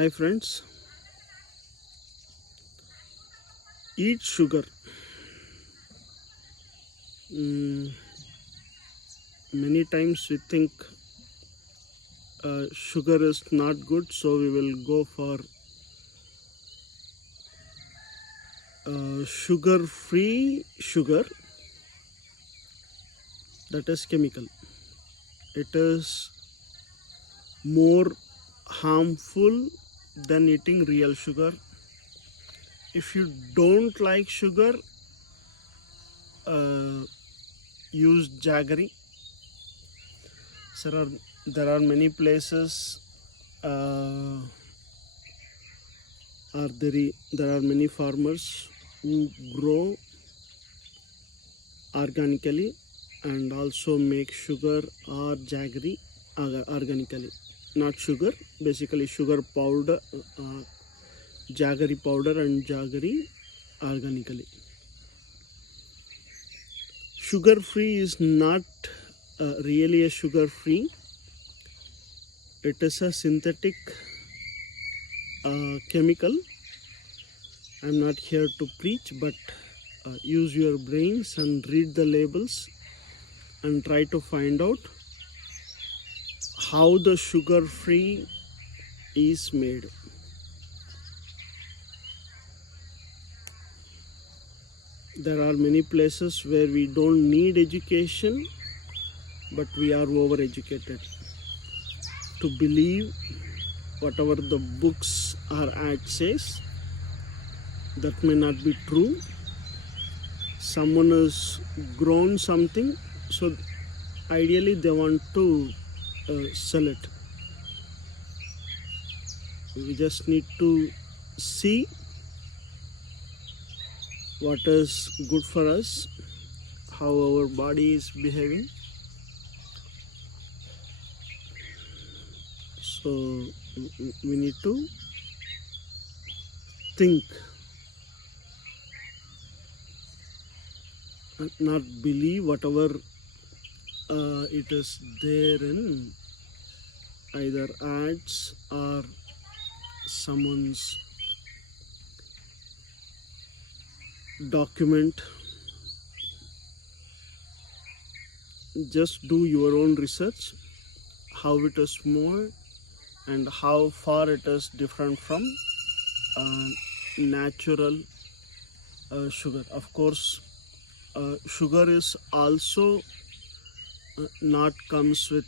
Hi friends, eat sugar. Mm, Many times we think sugar is not good, so we will go for sugar-free sugar, that is chemical. It is more harmful than eating real sugar. If you don't like sugar, uh, use jaggery. There are many places uh, there are many farmers who grow organically and also make sugar or jaggery organically, not sugar, basically sugar powder, jaggery powder and jaggery organically. Sugar free is not really a sugar free, it is a synthetic chemical. I'm not here to preach, but use your brains and read the labels and try to find out how the sugar free is made. There are many places where we don't need education, but we are overeducated to believe whatever the books or ad says. That may not be true. Someone has grown something, so ideally they want to sell it. We just need to see what is good for us, how our body is behaving. So we need to think, not believe whatever it is there in either ads or someone's document. Just do your own research, how it is made and how far it is different from natural sugar. Of course, sugar is also not comes with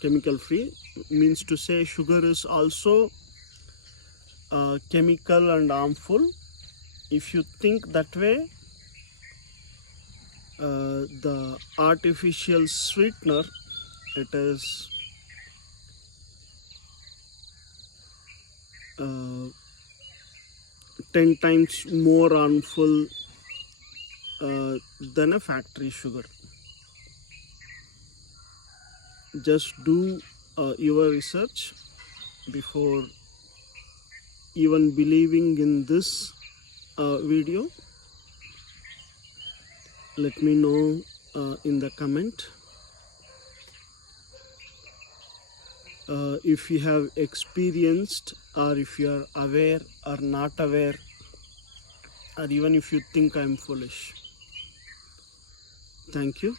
chemical free, means to say sugar is also chemical and harmful. If you think that way, the artificial sweetener, it is 10 times more harmful than a factory sugar. Just do your research before even believing in this video. Let me know in the comment if you have experienced, or if you are aware or not aware, or even if you think I'm foolish. Thank you.